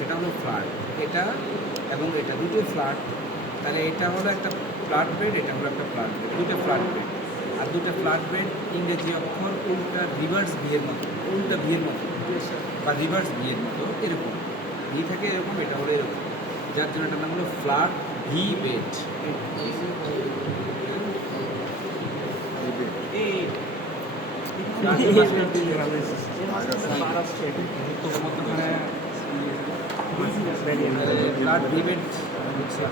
সেটা হলো ফ্ল্যাট। এটা এবং এটা দুটো ফ্ল্যাট, তাহলে এটা হলো একটা ফ্ল্যাট বেড, এটা হলো একটা ফ্ল্যাট বেড, দুটো ফ্ল্যাট বেড। আর দুটো ফ্ল্যাট বেড ইংরেজি অক্ষর উল্টা রিভার্স বিয়ের মতো, উল্টা বিয়ের মতো বা রিভার্স বিয়ের মতো এরকম ভি থাকে এরকম, এটা হলো এরকম, যার জন্য এটার নাম হলো flat V bed. Flat V bed হচ্ছে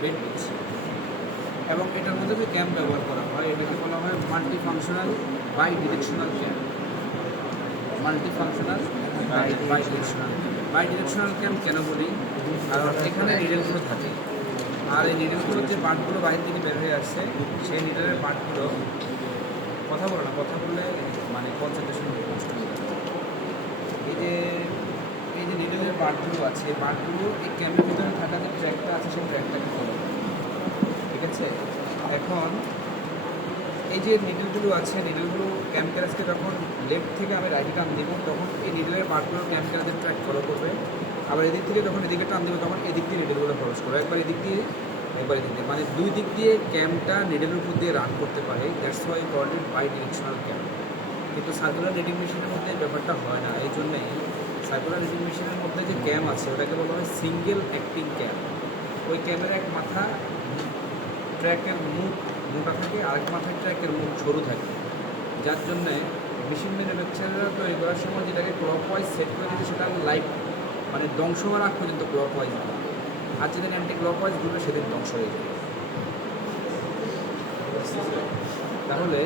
বেড হচ্ছে, এবং এটার মধ্যে যে ক্যাম্প ব্যবহার করা হয় এটাকে বলা হয় multi functional bi directional camp. Multi functional bi directional camp. Bi directional camp কেন বলি? কারণ এখানে নিডেলগুলো থাকে, আর এই নিডেলগুলোর যে পার্টগুলো বাইরে থেকে বের হয়ে আসছে সেই নিডেলের পার্টগুলো, কথা বলো না, কথা বললে মানে কনসেন্ট্রেশন নষ্ট হয়ে যাবে। এই যে নিডেলের পার্টগুলো আছে, এই পার্টগুলো এই ক্যাম্পের ভিতরে থাকা যে ট্র্যাকটা আছে সেই ট্র্যাকটাকে ফলো করে, ঠিক আছে? এখন এই যে নিডেলগুলো আছে, নিডেলগুলো ক্যাম্প ক্যারাজকে যখন লেফট থেকে আমি রাইটে টান দিব তখন এই নিডেলের পার্টগুলো ক্যাম্প ক্যারাজের ট্র্যাক ফলো করবে, আবার এদিক থেকে যখন এদিকে টান দিব তখন এদিক দিয়ে নিডেলগুলো খরচ করবে, একবার এদিক দিয়ে একবার এদিক দিয়ে, মানে দুই দিক দিয়ে ক্যাম্পটা নিডেলের উপর দিয়ে রান করতে পারে। That's why called it bi directional camp. কিন্তু সার্কুলার রিডিং মেশিনের মধ্যে ব্যাপারটা হয় না, এই জন্যেই সার্কুলার রিডিং মেশিনের মধ্যে যে ক্যাম আছে ওটাকে বলা হয় সিঙ্গেল অ্যাক্টিং ক্যাম্প। ওই ক্যামের এক মাথা ট্র্যাকের মুখ মোটা থাকে, আরেক মাথায় ট্র্যাকের মুখ সরু থাকে, যার জন্যে মেশিন ম্যানুফ্যাকচারাররা তৈরি করার সময় যেটাকে ক্লক ওয়াইজ সেট করে দিতে সেটা লাইফ মানে ধ্বংস হওয়ার আগ পর্যন্ত ক্লক ওয়াইজ ঘুরবে, আর যেদিন অ্যান্টি ক্লক ওয়াইজ ঘুরবে সেদিন ধ্বংস হয়ে যাবে। তাহলে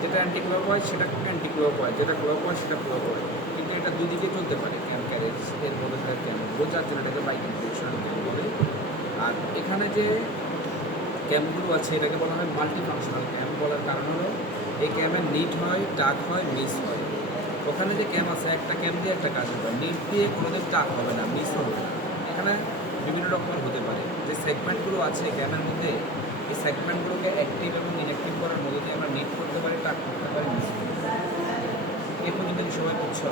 যেটা অ্যান্টি ক্লক ওয়াইজ সেটা অ্যান্টি ক্লক ওয়াইজ, যেটা ক্লক ওয়াইজ সেটা ক্লক ওয়াইজ, কিন্তু এটা দুদিকে চলতে পারে ক্যাম্প ক্যারেজ এর মধ্যে থাকা ক্যাম্পগুলো, যার জন্য এটাকে বাইক ডিরেকশনাল ক্যাম্প বলে। আর এখানে যে ক্যাম্পগুলো আছে এটাকে বলা হয় মাল্টি ফাংশনাল ক্যাম্প। বলার কারণ হলো এই ক্যাম্পের নিট হয়, টাক হয়, মিস হয়। ওখানে যে ক্যাম্প আছে একটা ক্যাম্প দিয়ে একটা কাজ হবে, নিট দিয়ে কোনোদিন টাক হবে না, মিস হবে না। এখানে বিভিন্ন রকমের হতে পারে। যে সেগমেন্টগুলো আছে ক্যাম্পের মধ্যে, এই সেগমেন্টগুলোকে অ্যাক্টিভ এবং ইনঅ্যাক্টিভ করার মধ্যে দিয়ে আমরা নিট করতে পারি, টাক করতে পারি, মিস করতে পারি। এই পর্যন্ত সবাই করছো?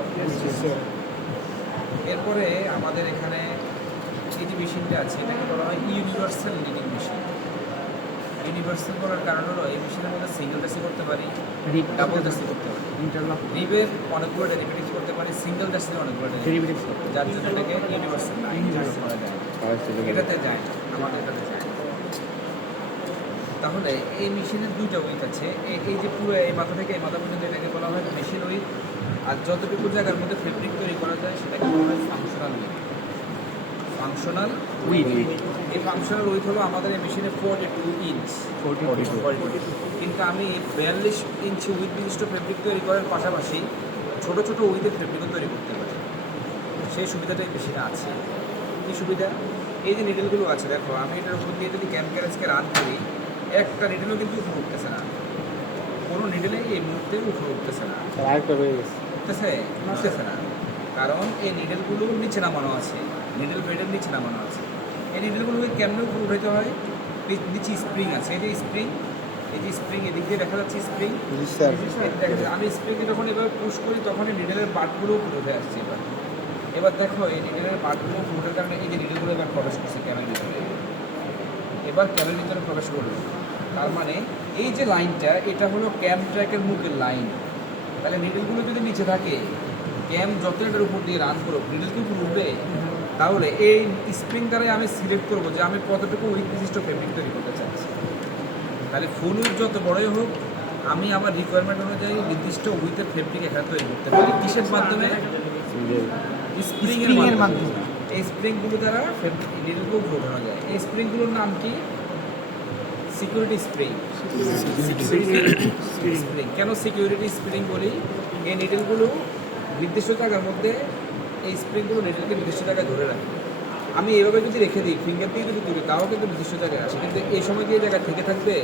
এরপরে আমাদের এখানে এই যে মেশিনটা আছে এটাকে বলা হয় ইউনিভার্সাল লিডিং মেশিন। ইউনিভার্সাল করার কারণ হলো এই মেশিনের মধ্যে সিঙ্গেল ডাসি করতে পারি, ডাবল ডাসি করতে পারি, ইন্টারলক রিবের অনেকগুলো ডেরিভেটিভস করতে পারি, সিঙ্গেল ডাসির অনেকগুলো ডেরিভেটিভস করতে পারি, যার জন্য এটাকে ইউনিভার্সাল করা যায়। এটাতে যায় না, আমাদের এটাতে যায় না। তাহলে এই মেশিনের দুইটা উইক আছে, এই যে পুরো এই মাথা থেকে এই মাথা পর্যন্ত এটাকে বলা হয় মেশিন উইক, আর যতটুকু জায়গার মধ্যে ফেব্রিক তৈরি করা যায় সেটাকে বলা হয় ফাংশনাল উইক। ফাংশনাল উইথ, এই ফাংশনাল উইথ হলো আমাদের এই মেশিনে 42 ইঞ্চ, কিন্তু আমি 42 ইঞ্চি উইথ বিশিষ্ট ফেব্রিক তৈরি করার পাশাপাশি ছোটো ছোটো উইথের ফেব্রিকও তৈরি করতে পারি। সেই সুবিধাটা এই মেশিনে আছে। কী সুবিধা? এই যে নিডেলগুলো আছে দেখো, আমি এটার উপর দিয়ে যদি ক্যাম্প ক্যারেজকে রান করি একটা নিডেলও কিন্তু উপরে উঠতেছে না, কোনো নিডেলেই এই মুহূর্তে উপরে উঠতেছে না, উঠতেছে না, কারণ এই নিডেলগুলো নিচে নামানো আছে, নিডেল বেডের নিচে নামানো আছে। এই নিডেলগুলোকে কেমন উপরে উঠাইতে হয়? নিচে স্প্রিং আছে, এই যে স্প্রিং, এই যে স্প্রিং এদিক দিয়ে দেখা যাচ্ছে স্প্রিং, আমি স্প্রিংকে যখন এভাবে পুশ করি তখন এই নিডেলের পার্টগুলো উপরে উঠে আসছে। এবার দেখো এই নিডেলের পার্টগুলো উপরে ওঠার কারণে এই যে নিডেলগুলো এবার প্রবেশ করছে ক্যামের ভিতরে, এবার ক্যামের ভিতরে প্রবেশ করবে, তার মানে এই যে লাইনটা এটা হলো ক্যাম্প ট্র্যাকের মুখের লাইন। তাহলে নিডেলগুলো যদি নিচে থাকে ক্যাম্প যত এটার উপর দিয়ে রান করো নিডেল কি উপর উঠবে? তাহলে এই স্প্রিং দ্বারাই আমি সিলেক্ট করবো যে আমি কতটুকু উইথ বিশিষ্ট ফেব্রিক তৈরি করতে চাচ্ছি। তাহলে ফুল উইথ যত বড়ই হোক আমি আমার রিকোয়ারমেন্ট অনুযায়ী নির্দিষ্ট উইথের ফেব্রিক এখানে তৈরি করতে পারি। কিসের মাধ্যমে? স্প্রিংয়ের মাধ্যমে। এই স্প্রিংগুলো দ্বারা নিডেলগুলো উপরে ওঠানো যায়। এই স্প্রিংগুলোর নাম কি? Security spring. স্প্রিং কেন সিকিউরিটি স্প্রিং বলি? এই নিডেলগুলো নির্দিষ্ট জায়গার মধ্যে এই স্প্রিংগুলো নিডেলকে নির্দিষ্ট জায়গায় ধরে রাখে। আমি এভাবে যদি রেখে দিই ফিঙ্গার দিয়ে যদি তুলি তাও কিন্তু নির্দিষ্ট জায়গায় আসে, কিন্তু এই সময় দিয়ে জায়গায় থেকে থাকবে,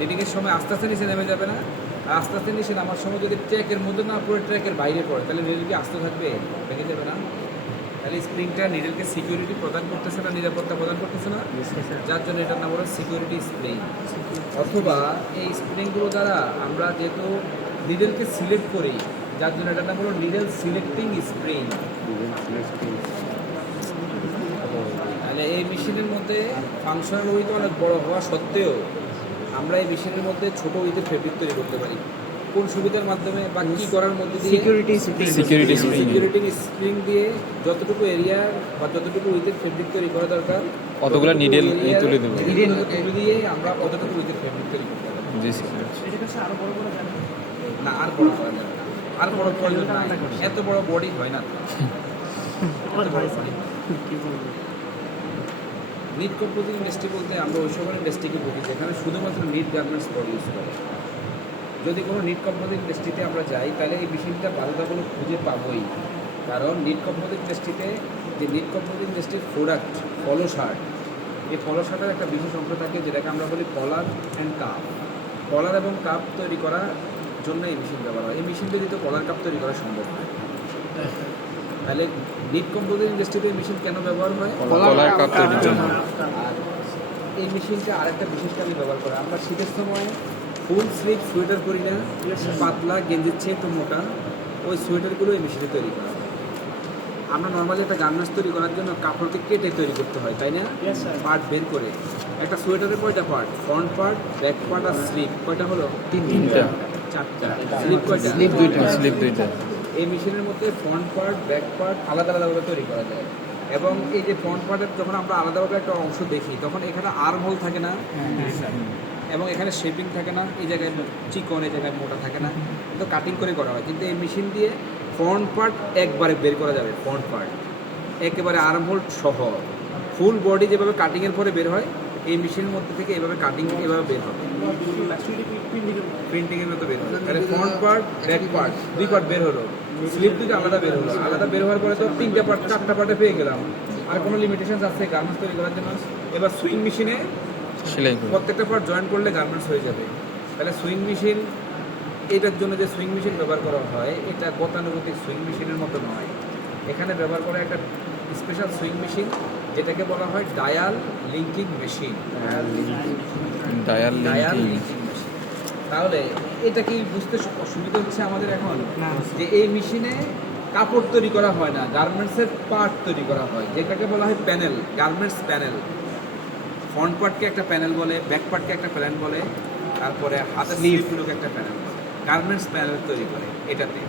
রিডিংয়ের সময় আস্তে আস্তে নিচে নেমে যাবে না। আর আস্তে আস্তে নিচে নামার সময় যদি ট্র্যাকের মধ্যে না পড়ে ট্র্যাকের বাইরে পড়ে তাহলে নিডেল কি আস্তে থাকবে? ভেঙে যাবে না। তাহলে স্প্রিংটা নিডেলকে সিকিউরিটি প্রদান করতেছে না, নিরাপত্তা প্রদান করতেছে না, যার জন্য এটার নাম হলো সিকিউরিটি স্প্রিং। অথবা এই স্প্রিংগুলো দ্বারা আমরা যেহেতু নিডেলকে সিলেক্ট করি যার জন্য এটার নাম হলো নিডল সিলেক্টিং স্প্রিং। তাহলে এই মেশিনের মধ্যে ফাংশনাল উইথ অনেক বড় হওয়া সত্ত্বেও আমরা এই মেশিনের মধ্যে ছোট উইথের ফেব্রিক তৈরি করতে পারি। কোন সুবিধার মাধ্যমে বা কি করার মধ্যে দিয়ে? সিকিউরিটি স্প্রিং দিয়ে যতটুকু এরিয়া বা যতটুকু উইথের ফেব্রিক তৈরি করা দরকার অতগুলো নিডল তুলে দেবো, তুলে দিয়ে আমরা অতটুকু উইথের ফেব্রিক তৈরি করতে পারি। না, আর বড় করা যাবে না, আর বড় প্রয়োজন নাই, এত বড় বডি হয় না। নিট কম্পোজিং ইন্ডাস্ট্রি বলতে আমরা ওই সকল ইন্ডাস্ট্রিকে বুঝি যেখানে শুধুমাত্র নিট গার্মেন্টস প্রডিউস করে। যদি কোনো নিট কম্পোজিং ইন্ডাস্ট্রিতে আমরা যাই তাহলে এই মেশিনটা বাধ্যতামূলক খুঁজে পাবোই, কারণ নিট কম্পোজিং ইন্ডাস্ট্রিতে যে নিট কম্পোজিং ইন্ডাস্ট্রির প্রোডাক্ট পলো শার্ট, এই পলো শার্টের একটা বিশেষ অংশ থাকে যেটাকে আমরা বলি কলার অ্যান্ড কাপ। কলার এবং কাপ তৈরি করার জন্য এই মেশিন ব্যবহার হয়। এই মেশিন যদি তো কলার কাপ তৈরি করা সম্ভব হয়, তাহলে নিট কম্পোজিং ইন্ডাস্ট্রিতে এই মেশিন কেন ব্যবহার হয়? কলার কাপ তৈরির জন্য। আর এই মেশিনটা আরেকটা বিশেষ কাজে ব্যবহার করে। আমরা শীতের সময় ফুল স্লিভ সোয়েটার করি না, পাতলা গেঞ্জির চেয়ে একটু মোটা, ওই সোয়েটারগুলো এই মেশিনে তৈরি করা হয়। আমরা নর্মালি একটা গার্মেন্টস তৈরি করার জন্য কাপড়কে কেটে তৈরি করতে হয়, তাই না? পার্ট বের করে। একটা সোয়েটারের কয়টা part? Front part, back part আর স্লিভ। কয়টা হলো? তিনটা। চারটা। স্লিভ কয়টা? স্লিপ দুইটা। এই মেশিনের মধ্যে ফ্রন্ট পার্ট, ব্যাক পার্ট আলাদা আলাদাভাবে তৈরি করা যায়। এবং এই যে ফ্রন্ট পার্টের যখন আমরা আলাদাভাবে একটা অংশ দেখি তখন এখানে আর্ম হোল থাকে না, এবং এখানে শেপিং থাকে না, এই জায়গায় চিকন, এই জায়গায় মোটা থাকে না, তো কাটিং করে করা হয়। কিন্তু এই মেশিন দিয়ে ফ্রন্ট পার্ট একবারে বের করা যাবে, ফ্রন্ট পার্ট একেবারে আর্ম হোল সহ ফুল বডি যেভাবে কাটিংয়ের পরে বের হয়, এই মেশিনের মধ্যে থেকে এভাবে কাটিং এভাবে বের হবে, প্রিন্টিংয়ের মতো বের হবে। তাহলে ফ্রন্ট পার্ট, ব্যাক পার্ট, দুই পার্ট বের হলো, স্লিপ দুটো আলাদা বের হলো। আলাদা বের হওয়ার পরে তো তিনটা পার্ট, চারটা পার্টে পেয়ে গেলাম। আর কোনো লিমিটেশন আছে গার্মেন্টস তৈরি করার জন্য? এবার সুইং মেশিনে প্রত্যেকটা পার্ট জয়েন করলে গার্মেন্টস হয়ে যাবে। তাহলে সুইং মেশিন, এটার জন্য যে সুইং মেশিন ব্যবহার করা হয় এটা গতানুগতিক সুইং মেশিনের মতো নয়। এখানে ব্যবহার করা একটা স্পেশাল সুইং মেশিন যেটাকে বলা হয় dial linking machine. Dial linking machine. তাহলে এটা কি বুঝতে অসুবিধা হচ্ছে আমাদের এখন? যে এই মেশিনে কাপড় তৈরি করা হয় না, গার্মেন্টসের পার্ট তৈরি করা হয়, যেটাকে বলা হয় প্যানেল, গার্মেন্টস প্যানেল। ফ্রন্ট পার্টকে একটা প্যানেল বলে, ব্যাক পার্টকে একটা প্যানেল বলে, তারপরে হাতের স্লিভগুলোকে একটা প্যানেল বলে। গার্মেন্টস প্যানেল তৈরি করে এটাতে।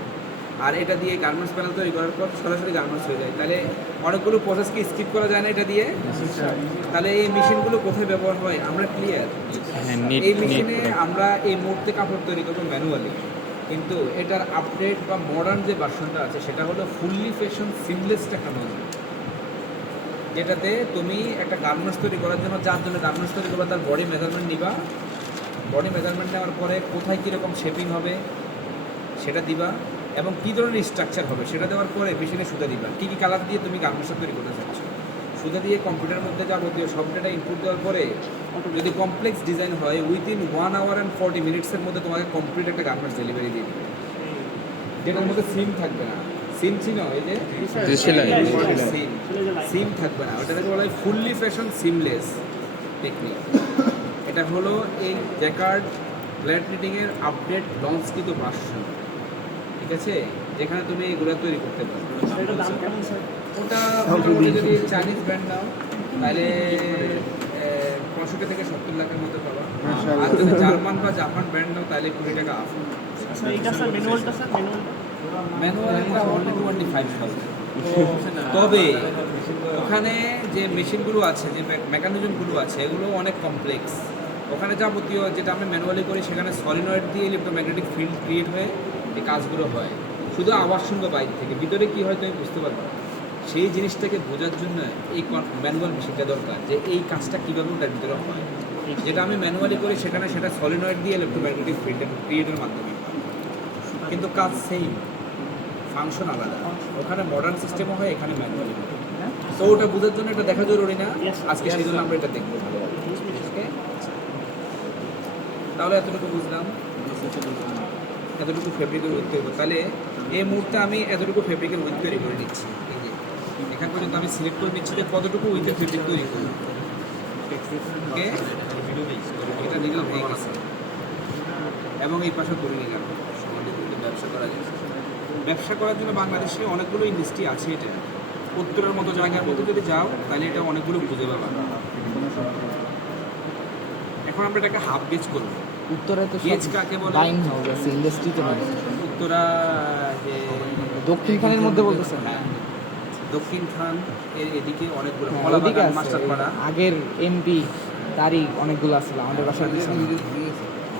আর এটা দিয়ে গার্মেন্টস প্যানেল তৈরি করার পর সরাসরি গার্মেন্টস হয়ে যায়। তাহলে অনেকগুলো প্রসেসকে স্কিপ করা যায় না এটা দিয়ে। তাহলে এই মেশিনগুলো কোথায় ব্যবহার হয় আমরা ক্লিয়ার? এই মেশিনে আমরা এই মুহূর্তে কাপড় তৈরি করবো ম্যানুয়ালি, কিন্তু এটার আপডেট বা মডার্ন যে ভার্সনটা আছে সেটা হলো ফুললি ফ্যাশন সিমলেস টেকনোলজি, যেটাতে তুমি একটা গার্মেন্টস তৈরি করার জন্য, যার জন্য গার্মেন্টস তৈরি করবা, তার বডি মেজারমেন্ট নিবা। বডি মেজারমেন্ট নেওয়ার পরে কোথায় কীরকম শেপিং হবে সেটা দিবা, এবং কী ধরনের স্ট্রাকচার হবে সেটা দেওয়ার পরে মেশিনে সুতা দিবা। কী কী কালার দিয়ে তুমি গার্মেন্টসটা তৈরি করতে চাচ্ছ, সুতা দিয়ে কম্পিউটারের মধ্যে যাবতীয় সব ডেটা ইনপুট দেওয়ার পরে যদি কমপ্লেক্স ডিজাইন হয়, উইদিন 1 hour and 40 minutes মধ্যে তোমাকে কমপ্লিট একটা গার্মেন্টস ডেলিভারি দিয়ে দেবে, যেটার মধ্যে সিম থাকবে না। সিম ছিল এই যে সিম থাকবে না, ওটাকে বলা হয় ফুললি ফ্যাশন সিমলেস টেকনিক। এটা হলো এই জ্যাকার্ড ফ্ল্যাট নিটিংয়ের আপডেট লঞ্চকৃত ভার্সন, ঠিক আছে, যেখানে তুমি এগুলো তৈরি করতে পারো। ওটা মোটামুটি যদি চাইনিজ ব্র্যান্ড নাও তাহলে 65 থেকে 70 লাখের মধ্যে পাবা। আর যদি জার্মান বা জাপান ব্র্যান্ড নাও তাহলে 20 টাকা আপ। ম্যানুয়াল 25,000। তবে ওখানে যে মেশিনগুলো আছে, যে মেকানিজমগুলো আছে, এগুলো অনেক কমপ্লেক্স। ওখানে যাবতীয় যেটা আমরা ম্যানুয়ালি করি সেখানে সলিনয়েড দিয়ে ইলেকট্রোম্যাগনেটিক ফিল্ড ক্রিয়েট হয়ে এই কাজগুলো হয়। শুধু আওয়াজ শুনবো বাইরে থেকে, ভিতরে কী হয় তুমি বুঝতে পারবো। সেই জিনিসটাকে বোঝার জন্য এই ম্যানুয়াল মেশিনটা দরকার, যে এই কাজটা কীভাবে ওটার ভিতরে হয়। যেটা আমি ম্যানুয়ালি করি সেখানে সেটা সলিনয়েড দিয়ে ইলেকট্রোম্যাগনেটিক ফিল্ড ক্রিয়েটের মাধ্যমে, কিন্তু কাজ সেম, ফাংশন আলাদা। ওখানে মডার্ন সিস্টেমও হয়, এখানে ম্যানুয়ালি হয়। তো ওটা বোঝার জন্য এটা দেখা জরুরি না আজকে, সেই জন্য আমরা এটা দেখবো ভালোভাবে। ওকে, তাহলে এতটুকু বুঝলাম, এতটুকু ফেব্রিকের উইথ করবো। তাহলে এই মুহূর্তে আমি এতটুকু ফেব্রিকের উইথ তৈরি করে নিচ্ছি। এই যে এখান পর্যন্ত আমি সিলেক্ট করে নিচ্ছি যে কতটুকু উইথের ফেব্রিক তৈরি করবো। ওকে, এটা নিলাম হয়ে গেছে, এবং এই পাশে করে নিলাম, সমানে ব্যবসা করা যাচ্ছে। ব্যবসা করার জন্য বাংলাদেশে অনেকগুলো ইন্ডাস্ট্রি আছে। এটা উত্তরের মতো জায়গার মধ্যে যদি যাও তাহলে এটা অনেকগুলো খুঁজে পাবা। এখন আমরা এটাকে হাফ গেজ করবো। উত্তরে তো গেজ কাকে বলে? ডাইং হাউস আছে, ইন্ডাস্ট্রি তো নাই। উত্তরা যে দক্ষিণ খানের মধ্যে বলতেছেন? হ্যাঁ, দক্ষিণ খান এর এদিকে অনেকগুলো হ্যাঁ, কলাবাগান, ওদিকে আছে। মাস্টারপাড়া। আগের এমপি তারই অনেকগুলো আসছিল আমাদের বাসার পিছনে।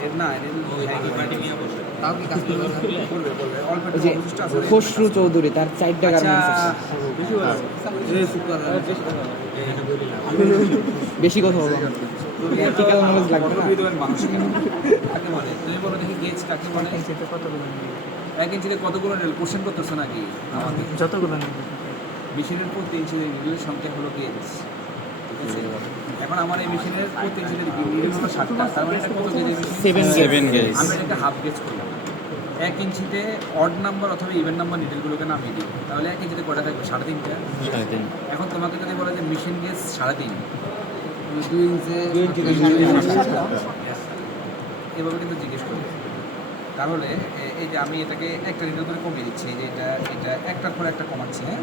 এর না এর তাও কি কাজ করবে? করবে অল্প ওই যে একটু অবশিষ্ট আছে। খসরু চৌধুরী, তার 4টা গার্মেন্টস আছে। বেশি কথা বলবো না। Practical knowledge লাগবে না। মানুষ কাকে বলে? তুমি বলো দেখি গেজ কাকে বলে? 1 ইঞ্চিতে কতগুলো নেল? কোশ্চেন করতেছো নাকি আমাকে? যতগুলো মেশিনের প্রতি ইঞ্চিতে নিডলের সংখ্যা হলো গেজ। ঠিক আছে? এখন আমার এই মেশিনের প্রতি ইঞ্চিতে নিডল হলো 7টা। তার মানে এটা কত গেজ? 7 গেজ। আমরা এটাকে হাফ গেজ করলাম। 1 ইঞ্চিতে অড নাম্বার অথবা ইভেন নাম্বার নিডলগুলোকে নামিয়ে দিই। তাহলে 1 ইঞ্চিতে কটা থাকবে? 3.5টা। 3.5। এখন তোমাকে যদি বলে যে মেশিন গেজ 3.5, 2 ইঞ্চি এভাবে কিন্তু জিজ্ঞেস করবে। তাহলে এই যে আমি এটাকে একটা নিডল করে কমিয়ে দিচ্ছি, এই যে এটা একটার পর একটা কমাচ্ছি। হ্যাঁ,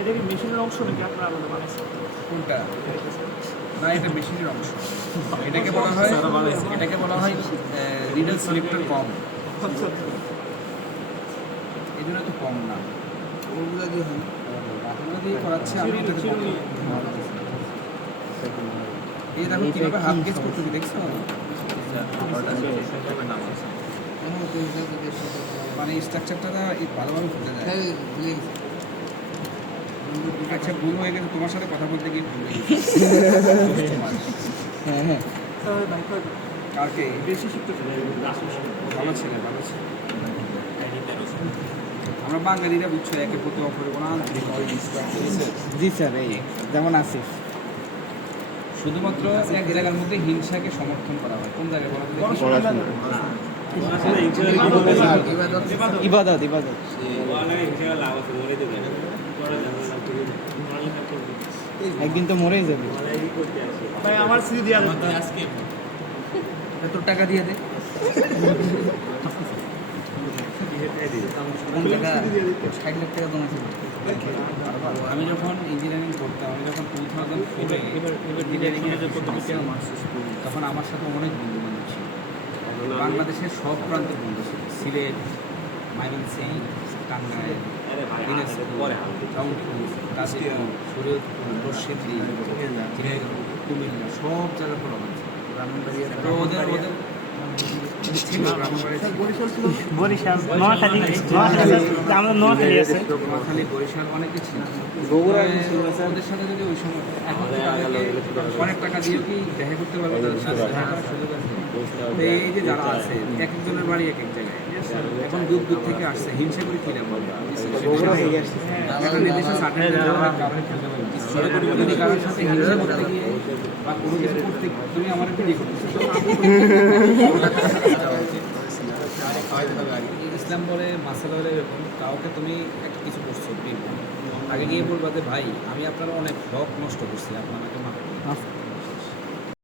এটা কি মেশিনের অংশ নাকি আপনারা আলাদা বানাইছেন? কোনটা? না, এটা মেশিনের অংশ। এটাকে বলা হয় নিডল সিলেক্টর কম। এই জন্য তো কম না, ওগুলো দিয়ে করাচ্ছি আমি। এটাকে এই দেখো কীভাবে হাফ গেজ করতেছি, দেখছো? মানে স্ট্রাকচারটা ভালোভাবে ফুটে যায়। আচ্ছা, ভুল হয়ে গেছে, তোমার সাথে কথা বলতে গিয়ে ভুল হয়ে গেছে। হ্যাঁ হ্যাঁ। কালকে বেশি শিখতে ভালো ছেলে। আমরা বাঙালিরা বুঝছো, একে প্রতি অপরে কোনো আন্তরিক জি স্যার, এই যেমন আসিফ। শুধুমাত্র এক জায়গার মধ্যে হিংসাকে সমর্থন করা হয়। কোন জায়গায় বলা যায়? ইবাদত একদিন তো মরেই যাবে। ভাই আমার সিডি দিয়ে দেন আজকে। এত টাকা দিয়ে দে। কোন টাকা? 60 লাখ টাকা জমা ছিল। আমি যখন ইঞ্জিনিয়ারিং করতাম, আমি যখন 2004 ইঞ্জিনিয়ারিংয়ে তখন আমার সাথে অনেক বন্ধু বান্ধব ছিল। বাংলাদেশের সব প্রান্তের বন্ধু ছিল। সিলেট, ময়মনসিংহ, টাঙ্গাইল, দিনাজপুর, রংপুর, গাজীপুর, শরীয়তপুর, নরসিংদী, কুমিল্লা, সব জায়গার পর আমার ছিল। তো ওদের ছিল বরিশাল, নোয়াখালী, আমরা নোয়াখালী আছে, নোয়াখালী, বরিশাল অনেকে ছিল। ওদের সাথে যদি ওই সময় এখন তো তাদেরকে অনেক টাকা দিয়েও কি দেখা করতে পারবে? তাদের সাথে দেখা করার সুযোগ আছে। তো এই যে যারা আছে, এক একজনের বাড়ি এক এক জায়গায়, এখন দূর দূর থেকে আসছে, হিংসা করে কিনে বলবে একটা নির্দিষ্ট সার্টিফিকেট যদি কারোর সাথে হিংসা করতে গিয়ে বা কোনো কিছু করতে তুমি আমার বিয়ে করতেছো। ইসলাম বলে, মাসালা বলে, এরকম কাউকে তুমি একটা কিছু করছো, আগে গিয়ে বলবা যে ভাই আমি আপনার অনেক হক নষ্ট করছি, আপনার আমাকে মাফ করুন।